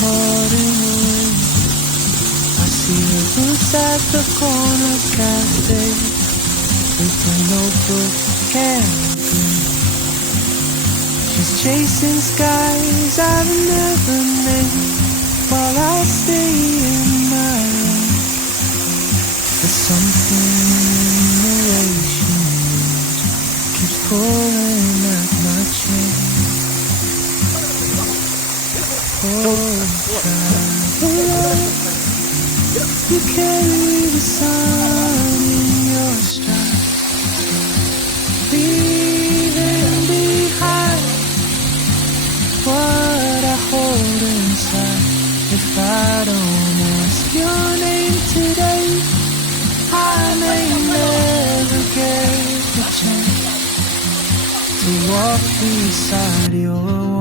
caught in the wind. I see her boots at the corner cafe with a notebook and grin. She's chasing skies I've never named while I stay in my lane. There's something in the way she moves, keeps pulling at my chain. Oh, traveler, you carry the sun in your stride, leaving behind what I hold inside. If I don't ask your name today, I may never get the chance to walk beside your